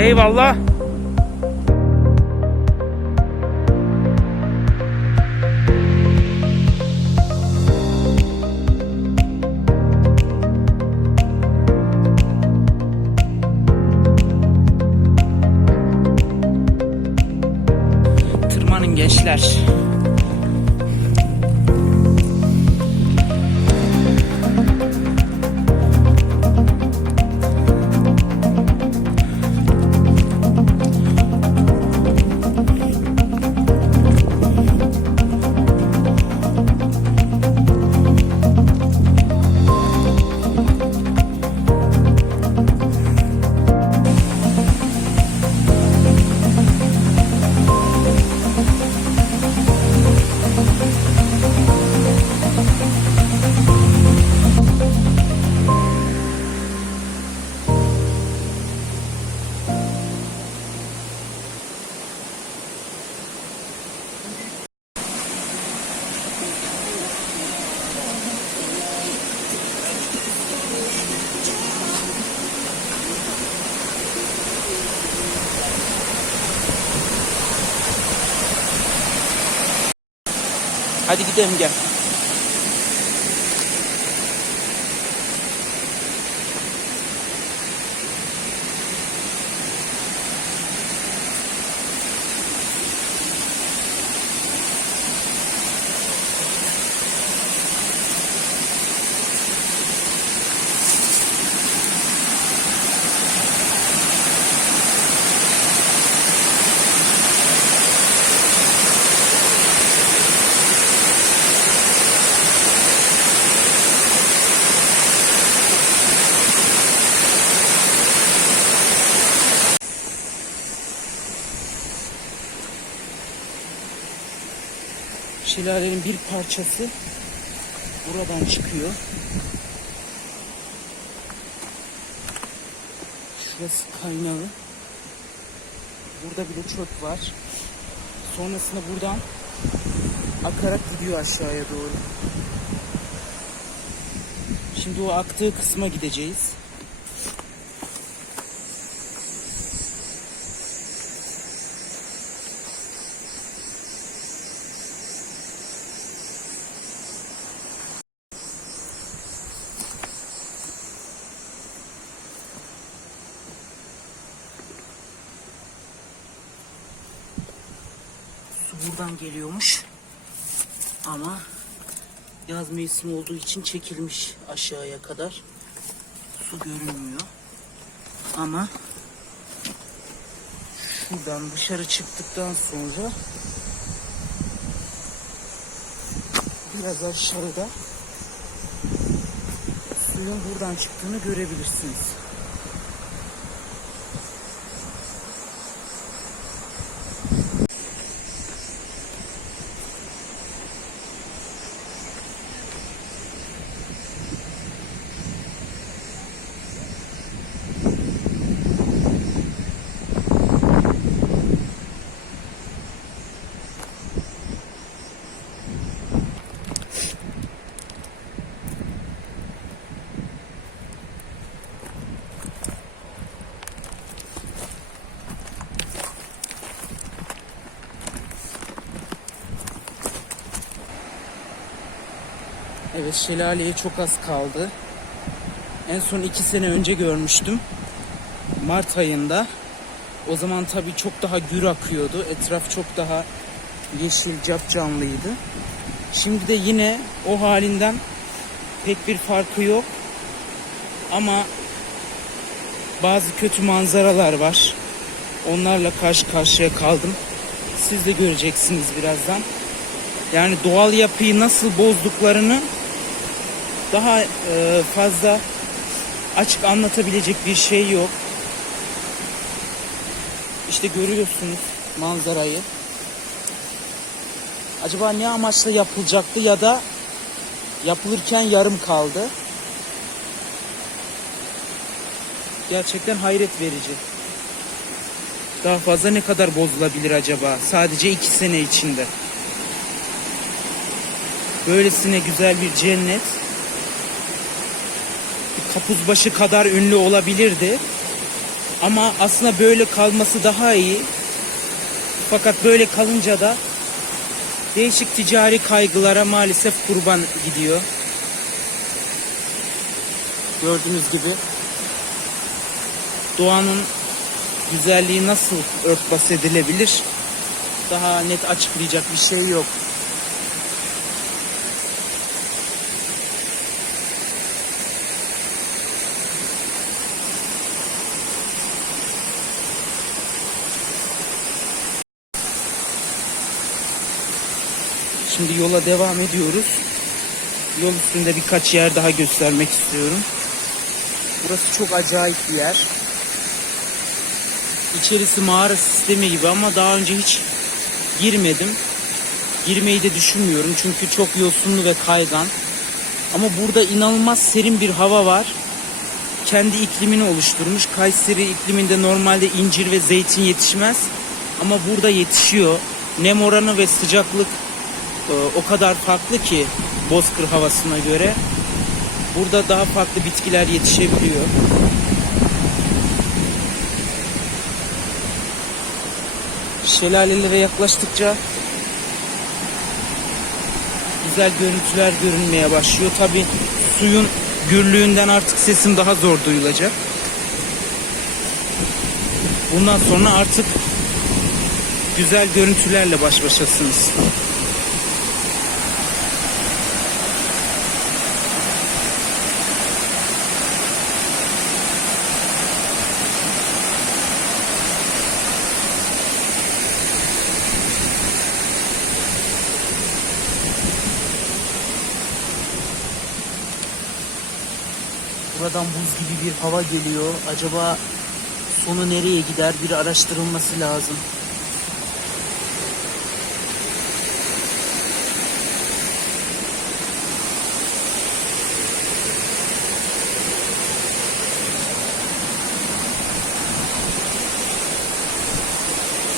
Eyvallah. Hadi gidelim gel. Şelalenin bir parçası buradan çıkıyor. Şurası kaynağı. Burada bile çöp var. Sonrasında buradan akarak gidiyor aşağıya doğru. Şimdi o aktığı kısma gideceğiz. Buradan geliyormuş. Ama yaz mevsimi olduğu için çekilmiş aşağıya kadar. Su görünmüyor. Ama şuradan dışarı çıktıktan sonra biraz aşağıda suyun buradan çıktığını görebilirsiniz. Evet şelaleye çok az kaldı. En son iki sene önce görmüştüm. Mart ayında. O zaman tabii çok daha gür akıyordu. Etraf çok daha yeşil, cap canlıydı. Şimdi de yine o halinden pek bir farkı yok. Ama bazı kötü manzaralar var. Onlarla karşı karşıya kaldım. Siz de göreceksiniz birazdan. Yani doğal yapıyı nasıl bozduklarını daha e, fazla açık anlatabilecek bir şey yok. İşte görüyorsunuz manzarayı. Acaba ne amaçla yapılacaktı ya da yapılırken yarım kaldı. Gerçekten hayret verici. Daha fazla ne kadar bozulabilir acaba? Sadece iki sene içinde. Böylesine güzel bir cennet. Kapuzbaşı kadar ünlü olabilirdi. Ama aslında böyle kalması daha iyi. Fakat böyle kalınca da değişik ticari kaygılara maalesef kurban gidiyor. Gördüğünüz gibi doğanın güzelliği nasıl örtbas edilebilir? Daha net açıklayacak bir şey yok. Şimdi yola devam ediyoruz. Yol üstünde birkaç yer daha göstermek istiyorum. Burası çok acayip bir yer. İçerisi mağara sistemi gibi ama daha önce hiç girmedim. Girmeyi de düşünmüyorum çünkü çok yosunlu ve kaygan. Ama burada inanılmaz serin bir hava var. Kendi iklimini oluşturmuş. Kayseri ikliminde normalde incir ve zeytin yetişmez. Ama burada yetişiyor. Nem oranı ve sıcaklık o kadar farklı ki Bozkır havasına göre. Burada daha farklı bitkiler yetişebiliyor. Şelalelere yaklaştıkça güzel görüntüler görünmeye başlıyor. Tabi suyun gürlüğünden artık sesim daha zor duyulacak. Bundan sonra artık güzel görüntülerle baş başasınız. Buradan buz gibi bir hava geliyor. Acaba sonu nereye gider? Bir araştırılması lazım.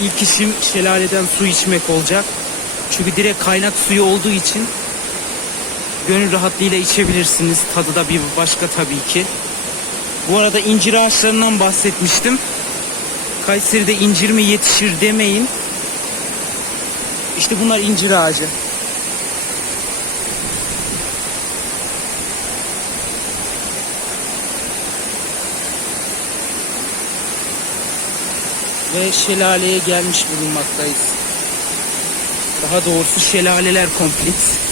İlk işim şelaleden su içmek olacak. Çünkü direkt kaynak suyu olduğu için gönül rahatlığıyla içebilirsiniz. Tadı da bir başka tabii ki. Bu arada incir ağaçlarından bahsetmiştim. Kayseri'de incir mi yetişir demeyin. İşte bunlar incir ağacı. Ve şelaleye gelmiş bulunmaktayız. Daha doğrusu şelaleler kompleks.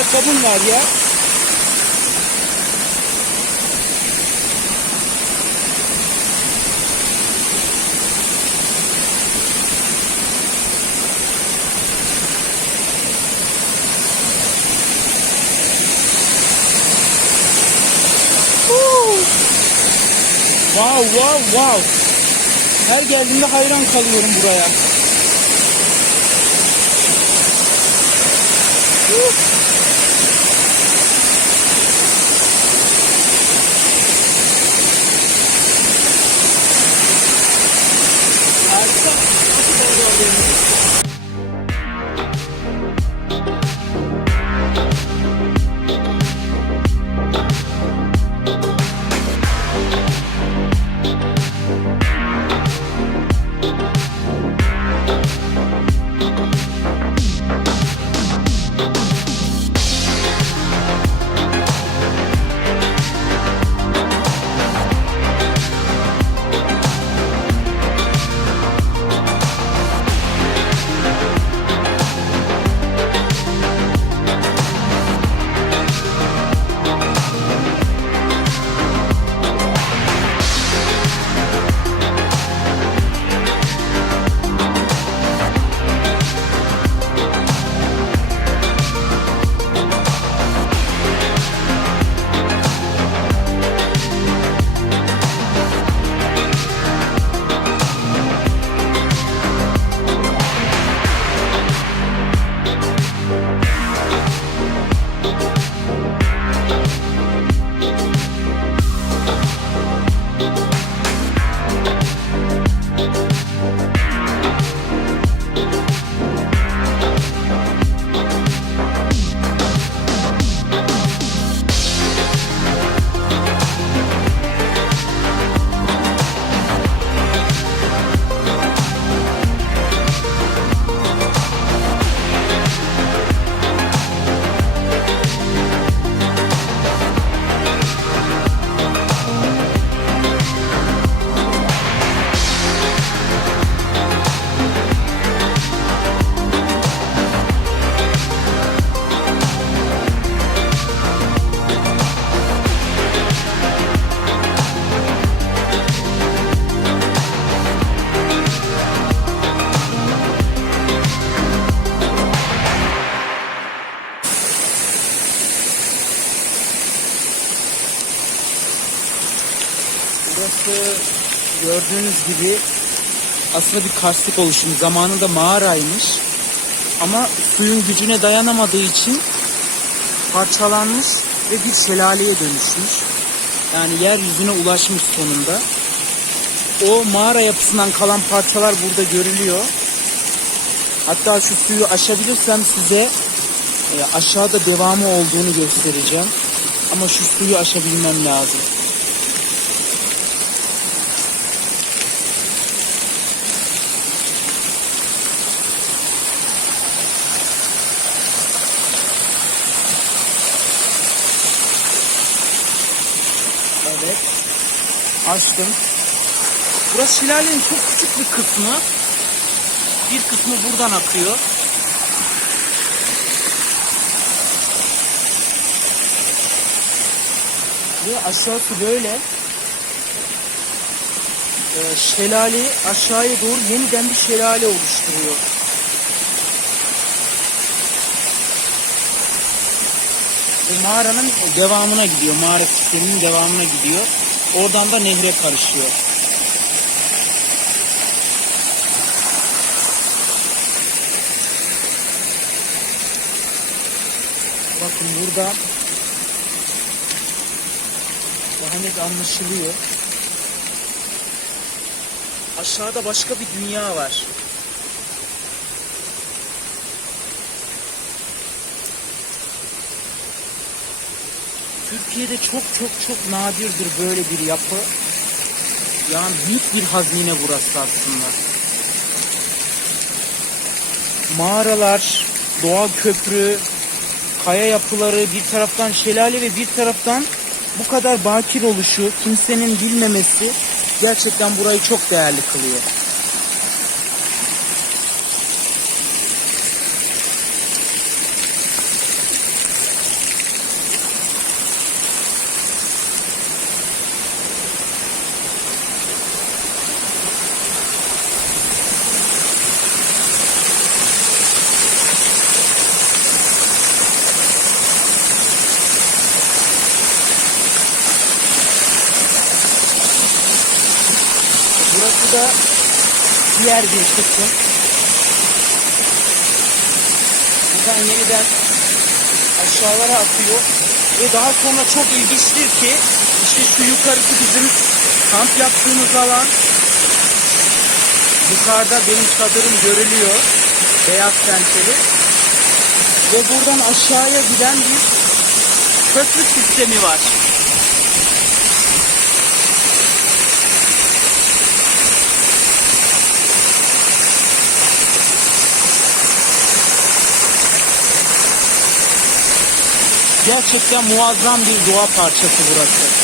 Senin ayakkabın var ya. Wow wow wow. Her geldiğimde hayran kalıyorum buraya. Huu. Gördüğünüz gibi aslında bir karstik oluşum. Zamanında mağaraymış. Ama suyun gücüne dayanamadığı için parçalanmış ve bir şelaleye dönüşmüş. Yani yeryüzüne ulaşmış sonunda. O mağara yapısından kalan parçalar burada görülüyor. Hatta şu suyu aşabilirsem size e, aşağıda devamı olduğunu göstereceğim. Ama şu suyu aşabilmem lazım. Evet. Açtım. Burası şelalenin çok küçük bir kısmı. Bir kısmı buradan akıyor. Ve aşağısı böyle. Ee, şelale aşağıya doğru yeniden bir şelale oluşturuyor. Ve mağaranın devamına gidiyor. Mağara sisteminin devamına gidiyor. Oradan da nehre karışıyor. Bakın burada daha net anlaşılıyor. Aşağıda başka bir dünya var. Türkiye'de çok çok çok nadirdir böyle bir yapı. Yani büyük bir hazine burası aslında. Mağaralar, doğal köprü, kaya yapıları, bir taraftan şelale ve bir taraftan bu kadar bakir oluşu, kimsenin bilmemesi gerçekten burayı çok değerli kılıyor. Da diğer bir kısım. Buradan yeniden aşağılara akıyor. Ve daha sonra çok ilginçtir ki işte şu yukarısı bizim kamp yaptığımız alan. Yukarıda benim çadırım görülüyor. Beyaz tenteli. Ve buradan aşağıya giden bir köprü sistemi var. Gerçekten muazzam bir doğa parçası burası.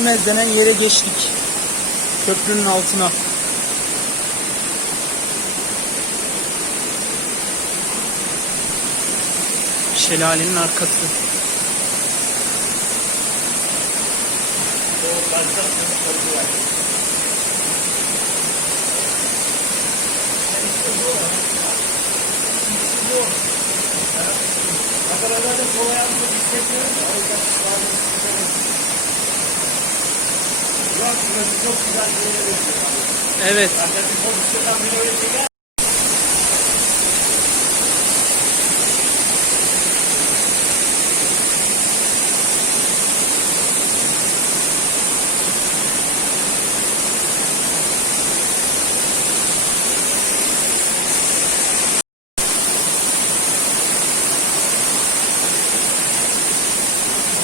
Geçilmez denen yere geçtik. Köprünün altına. Şelalenin arkası. Evet.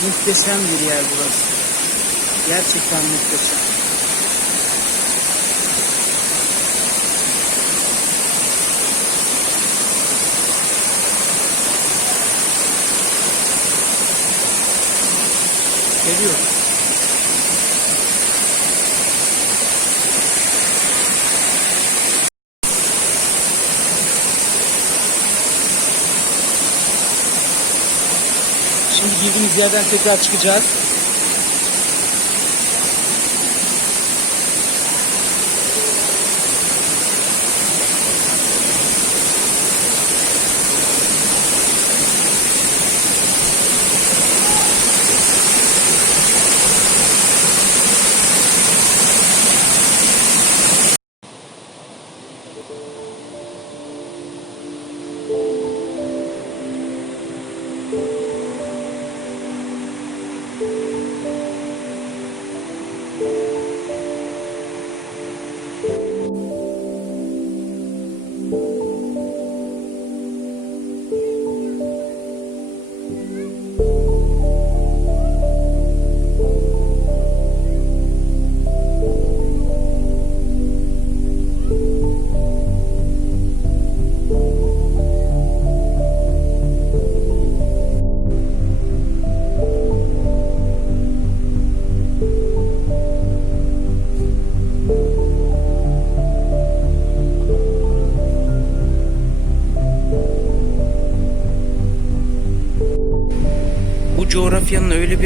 Muhteşem bir yer burası. Gerçekten muhteşem. Geliyor. Şimdi girdiğimiz yerden tekrar çıkacağız.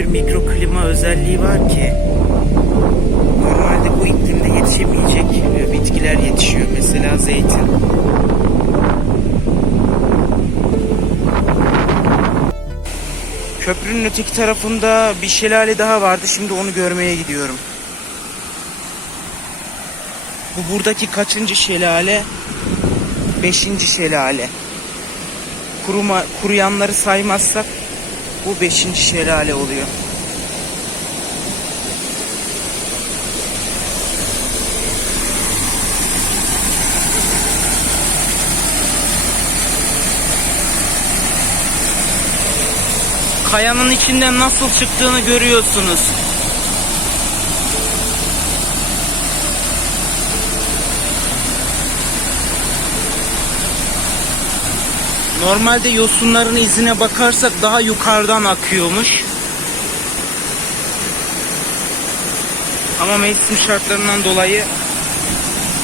Bir mikroklima özelliği var ki normalde bu iklimde yetişemeyecek e, bitkiler yetişiyor. Mesela zeytin. Köprünün öteki tarafında bir şelale daha vardı. Şimdi onu görmeye gidiyorum. Bu buradaki kaçıncı şelale? Beşinci şelale. Kuruma, kuruyanları saymazsak bu beşinci şelale oluyor. Kayanın içinden nasıl çıktığını görüyorsunuz. Normalde yosunların izine bakarsak daha yukarıdan akıyormuş. Ama mevsim şartlarından dolayı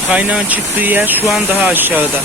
kaynağın çıktığı yer şu an daha aşağıda.